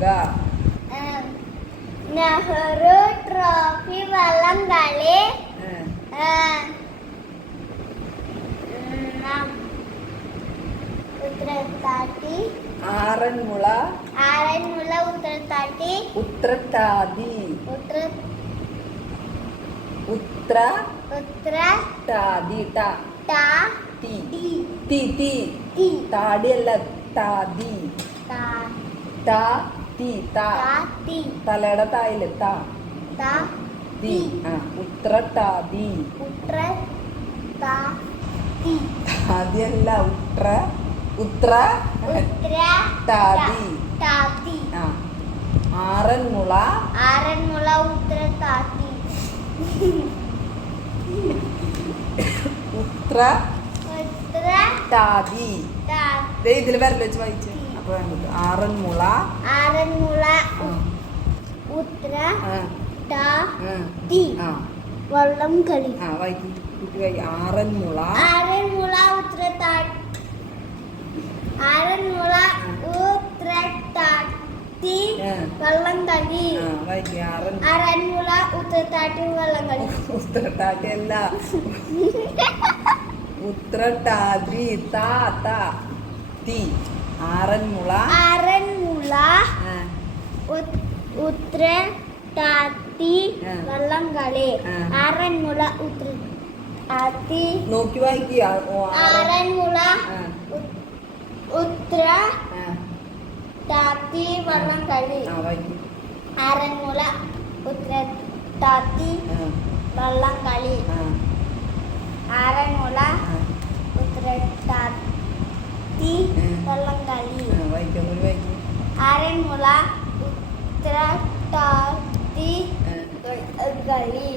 പറയുക. നെഹ്റു ട്രോഫി വള്ളം കളി. ഉത്രട്ടാതി. ആറന്മുള. ആറന്മുള ഉത്രട്ടാതി. ഉത്രട്ടാതി. ഉത്രട്ടാതി. താടിയല്ല, താതി. തലയുടെ തായില് ഉത്രട്ടാതി. താതിയല്ല, ഉത്രട്ടാതി. ആറന്മുള. ആറന്മുള ഉത്രട്ടാതി. ഉത്രട്ടാതി. ഇതില് വരല് വെച്ച് വായിച്ചു. അപ്പൊ ആറന്മുള. ആറന്മുള ഉത്രട്ടാതി വള്ളം കളി. ആറന്മുള. ആറന്മുള ഉത്രട്ടാതി. ആറന്മുള ഉത്രട്ടാതി വള്ളം കളി. ആറന്മുള ഉത്രട്ടാതി വള്ളം കളി. ഉത്രട്ടാതി അല്ല, ഉത്രട്ടാതി. ആറന്മുള. ആറന്മുള ഉത്രട്ടാതി വള്ളം കളി. ആറന്മുള ഉത്രട്ടാതി. നോക്കി വായിക്കുക. ആറന്മുള ഉത്രട്ടാതി വള്ളം കളി. ആറന്മുള ഉത്രട്ടാതി വള്ളം കളി. ആറന്മുള ഉത്രട്ടാതി വള്ളം കളി. ആറന്മുള ഉത്രട്ടാതി കളി.